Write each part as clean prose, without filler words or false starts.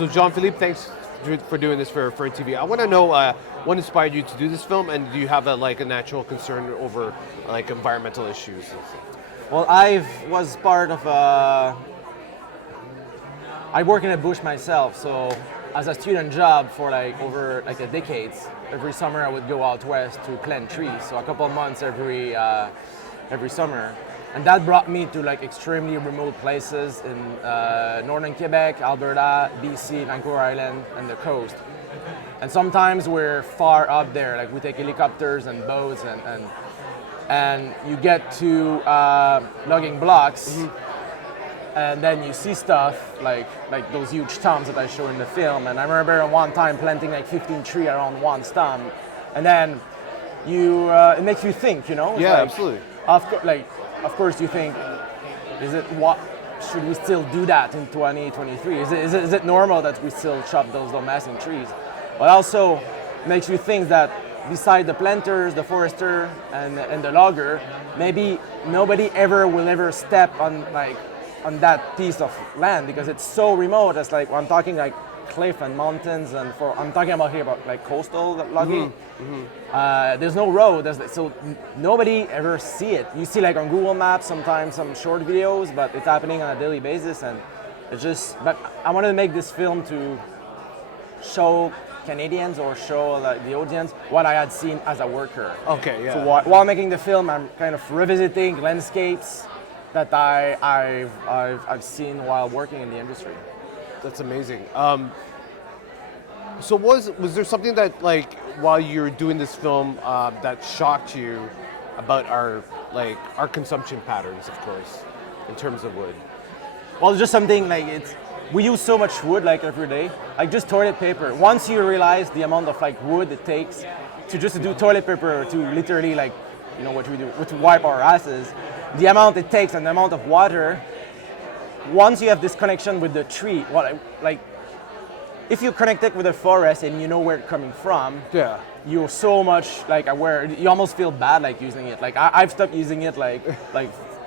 So Jean Phillipe, thanks for doing this for FERNTV. I want to know what inspired you to do this film, and do you have a natural concern over like environmental issues? Well, I was part of I work in a bush myself, so as a student job for over a decade, every summer I would go out west to plant trees. So a couple of months every summer. And that brought me to extremely remote places in northern Quebec, Alberta, BC, Vancouver Island, and the coast. And sometimes we're far up there, we take helicopters and boats, and you get to logging blocks, and then you see stuff like those huge stumps that I show in the film. And I remember one time planting 15 trees around one stump, and then it makes you think, Yeah, absolutely. Of course, you think, should we still do that in 2023? Is it normal that we still chop those massive trees? But also makes you think that beside the planters, the forester, and the logger, maybe nobody will ever step on that piece of land because it's so remote. It's I'm talking cliff and mountains, and I'm talking about coastal logging. There's no road, so nobody ever see it. You see on Google Maps sometimes some short videos, but it's happening on a daily basis, and it's just. But I wanted to make this film to show Canadians or show the audience what I had seen as a worker. Okay, yeah. So while making the film, I'm kind of revisiting landscapes that I've seen while working in the industry. That's amazing. So was there something that while you were doing this film that shocked you about our consumption patterns, of course, in terms of wood? Well, just something we use so much wood every day, just toilet paper. Once you realize the amount of wood it takes to do toilet paper, to literally what we do, to wipe our asses, the amount it takes and the amount of water. Once you have this connection with the tree, if you connect it with the forest and you know where it's coming from, yeah, you're so much aware. You almost feel bad using it. I've stopped using it like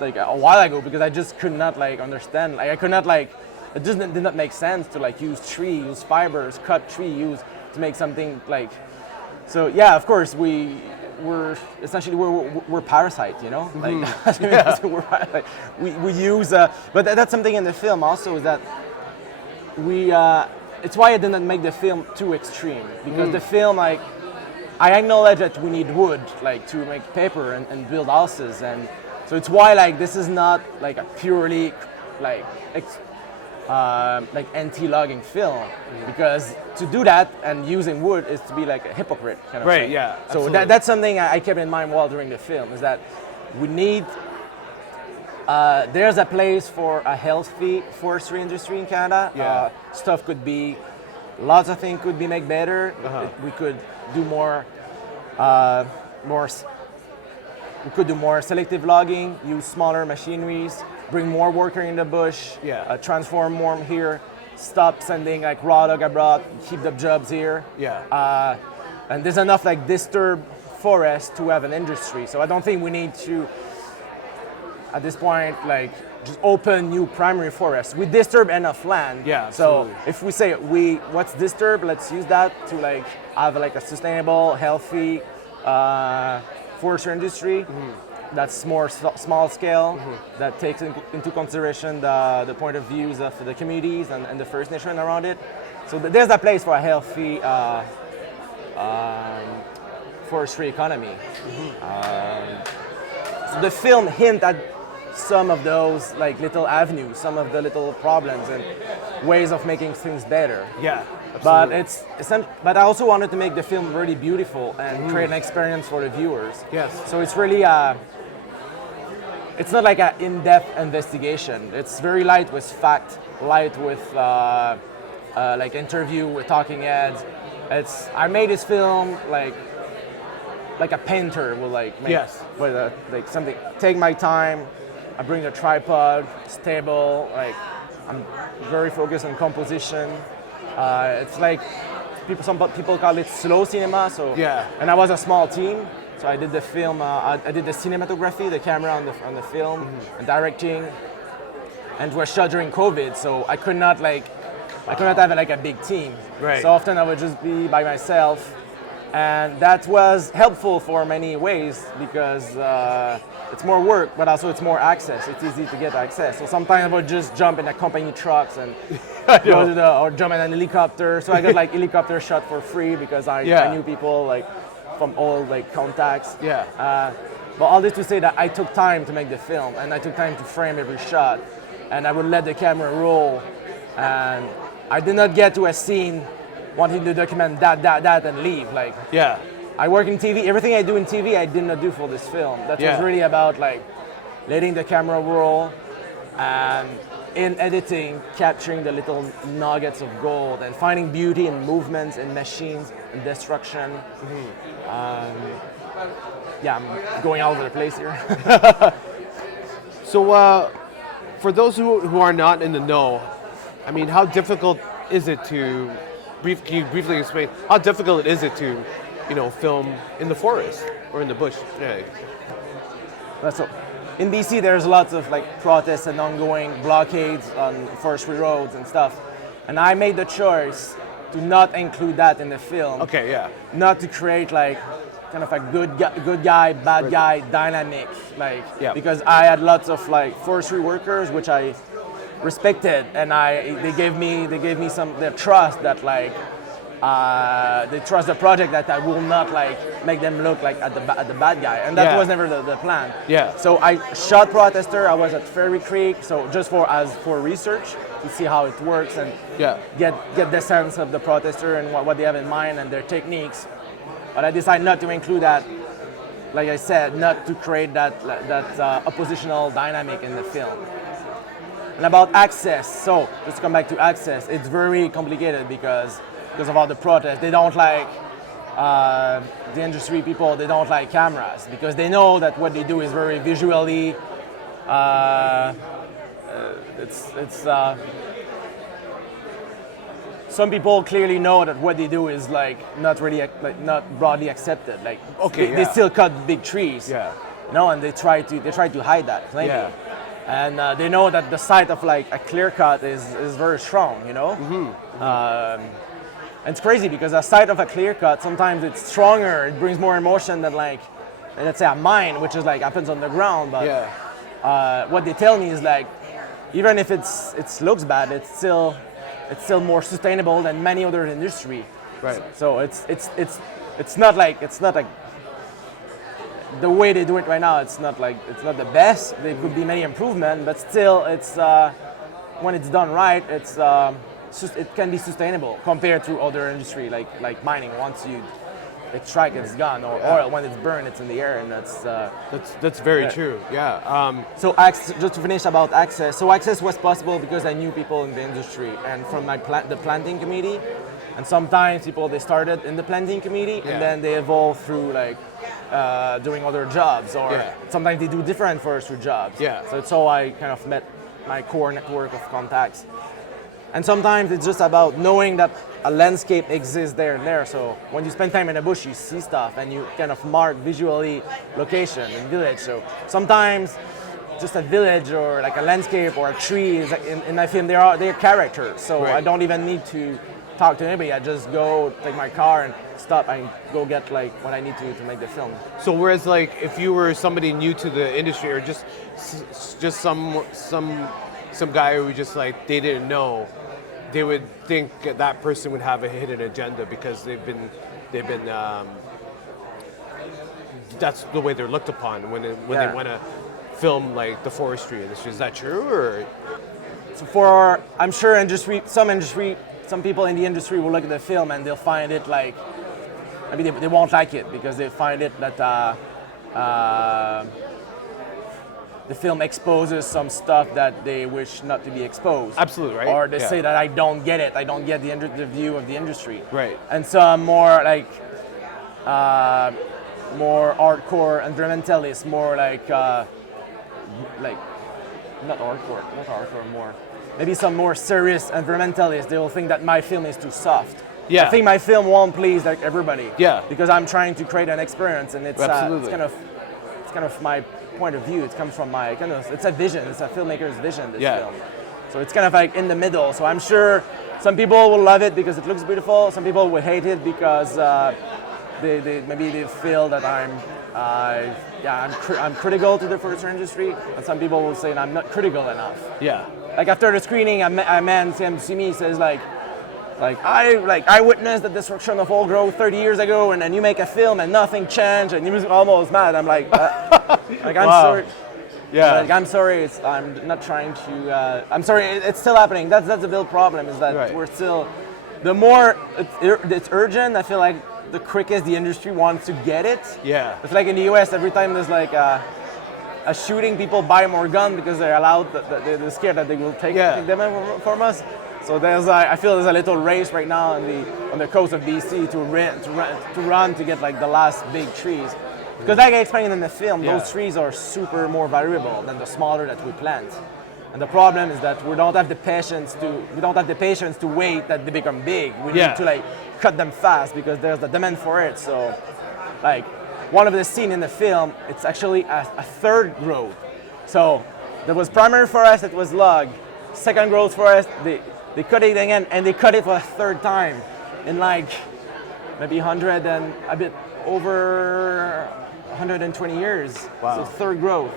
a while ago because I just could not understand. I could not it just did not make sense to use use fibers, cut tree, to make something So yeah, of course we're essentially we're parasite, we use but that's something in the film also, is that it's why I didn't make the film too extreme, because the film I acknowledge that we need wood to make paper and build houses, and so it's why this is not a purely anti-logging film, because to do that and using wood is to be a hypocrite kind of right thing. Yeah, so that's something I kept in mind while doing the film, is that we need there's a place for a healthy forestry industry in Canada. Stuff could be, lots of things could be made better. We could do more we could do more selective logging, use smaller machineries, bring more worker in the bush, transform more here, stop sending raw log abroad, keep the jobs here. And there's enough disturbed forest to have an industry. So I don't think we need to, at this point, just open new primary forests. We disturb enough land. Yeah, so absolutely. if we say what's disturbed, let's use that to have a sustainable, healthy forestry industry that's more small scale, that takes into consideration the point of views of the communities and the First Nation around it. So there's a place for a healthy forestry economy. So the film hint at some of those like little avenues, some of the little problems and ways of making things better. Yeah, But but I also wanted to make the film really beautiful and create an experience for the viewers. Yes. So it's really it's not like an in-depth investigation. It's very light with fact, light with like interview with talking heads. I made this film like a painter will like make, Yes. with like something. Take my time. I bring a tripod, stable. Like I'm very focused on composition. It's like some people call it slow cinema. So yeah. And I was a small team, so I did the film. I did the cinematography, the camera on the film, and directing. And it was shot during COVID, so I could not like I couldn't have like a big team. Right. So often I would just be by myself, and that was helpful for many ways because it's more work, but also it's more access. It's easy to get access. So sometimes I would just jump in a company trucks and go to or jump in an helicopter. So I got like helicopter shot for free because I knew people like from all like contacts. Yeah. But all this to say that I took time to make the film, and I took time to frame every shot, and I would let the camera roll, and I did not get to a scene wanting to document that and leave. Like, Yeah. I work in TV. Everything I do in TV, I did not do for this film. That was really about like letting the camera roll, and in editing, capturing the little nuggets of gold and finding beauty in movements, in machines, in destruction. Yeah, I'm going all over the place here. So, for those who are not in the know, I mean, how difficult is it to, can you briefly explain, how difficult is it to, film in the forest or in the bush? Yeah. So, in BC, there's lots of like protests and ongoing blockades on forestry roads and stuff. And I made the choice to not include that in the film. Okay, yeah. Not to create like kind of a good guy, bad guy dynamic, like because I had lots of like forestry workers which I respected, and they gave me some their trust that like they trust the project that I will not like make them look like at the bad guy, and that was never the plan. Yeah. So I shot Protester. I was at Fairy Creek, so just for research to see how it works and get the sense of the Protester and what they have in mind and their techniques. But I decided not to include that, like I said, not to create that oppositional dynamic in the film. And about access, so just to come back to access, it's very complicated because of all the protests. They don't like the industry people. They don't like cameras because they know that what they do is very visually. Some people clearly know that what they do is like not broadly accepted. Like they still cut big trees. Yeah. And they try to hide that maybe. Yeah. And they know that the site of like a clear cut is very strong. And it's crazy because a site of a clear cut sometimes it's stronger. It brings more emotion than like let's say a mine, which is like happens on the ground. But what they tell me is like even if it looks bad, it's still more sustainable than many other industry. Right. So it's not like the way they do it right now. It's not the best. There could be many improvements, but still, it's when it's done right, it can be sustainable compared to other industry like mining. Once you extract, it's gone, or oil when it's burned, it's in the air, and that's very true. Yeah. So just to finish about access. So access was possible because I knew people in the industry and from the planting committee, and sometimes people they started in the planting committee and then they evolve through like doing other jobs, or sometimes they do different forestry jobs. Yeah. So it's how I kind of met my core network of contacts. And sometimes it's just about knowing that a landscape exists there and there. So when you spend time in a bush, you see stuff and you kind of mark visually location and village. So sometimes just a village or like a landscape or a tree is like in my film, they're characters. So I don't even need to talk to anybody. I just go take my car and stop and go get like what I need to make the film. So whereas like if you were somebody new to the industry or just some guy who just like they didn't know, they would think that person would have a hidden agenda because they've been that's the way they're looked upon when they want to film like the forestry industry. Is that true, or? So I'm sure some people in the industry will look at the film and they'll find it like maybe they won't like it because they find it that the film exposes some stuff that they wish not to be exposed. Absolutely, right. Or they say that I don't get it. I don't get the view of the industry. Right. And some more like more hardcore environmentalists, more like not hardcore, more maybe some more serious environmentalists. They will think that my film is too soft. Yeah. I think my film won't please like everybody. Yeah. Because I'm trying to create an experience, and it's kind of my point of view. It comes from my it's a vision. It's a filmmaker's vision. This film. So it's kind of like in the middle. So I'm sure some people will love it because it looks beautiful. Some people will hate it because maybe they feel that I'm critical to the furniture industry, and some people will say I'm not critical enough. Yeah. Like after the screening, a man came to see me, says I witnessed the destruction of old growth 30 years ago, and then you make a film and nothing changed, and he was almost mad. I'm like I'm Wow. sorry. Yeah. Like, I'm sorry. I'm not trying to. I'm sorry. It's still happening. That's the real problem. Is that Right. we're still. The more it's urgent, I feel like the quickest the industry wants to get it. Yeah. It's like in the U.S. every time there's like a shooting, people buy more gun because they're allowed. They're scared that they will take them from us. So I feel there's a little race right now on the coast of BC to run to get like the last big trees. Because like I explained in the film, those trees are super more valuable than the smaller that we plant. And the problem is that we don't have the patience to wait that they become big. We need to like cut them fast because there's the demand for it. So like one of the scenes in the film, it's actually a third growth. So there was primary forest, it was log. Second growth forest, they cut it again and they cut it for a third time in like maybe 100 and a bit over 120 years. Wow. So third growth,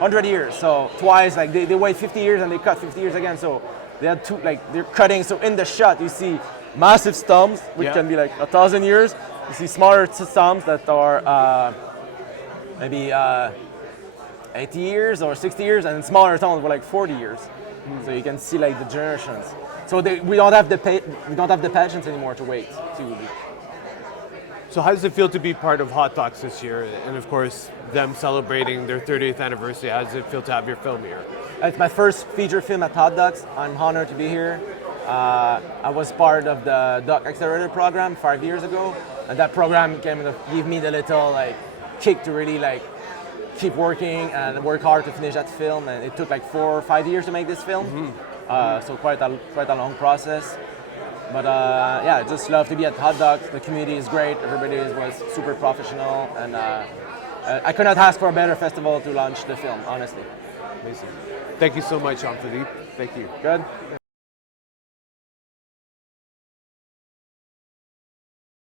100 years. So twice, like they wait 50 years and they cut 50 years again. So they had they're cutting. So in the shot, you see massive stumps, which can be like 1,000 years. You see smaller stumps that are maybe 80 years or 60 years, and smaller stumps were like 40 years. So you can see like the generations. So we don't have the patience anymore to wait. So how does it feel to be part of Hot Docs this year? And of course, them celebrating their 30th anniversary. How does it feel to have your film here? It's my first feature film at Hot Docs. I'm honored to be here. I was part of the Doc Accelerator program 5 years ago, and that program came to give me the little like kick to really like keep working and work hard to finish that film. And it took like 4 or 5 years to make this film, so quite a long process. But I just love to be at Hot Docs. The community is great. Everybody was super professional, and I could not ask for a better festival to launch the film, honestly. Amazing. Thank you so much, Jean Phillipe. Thank you. Good.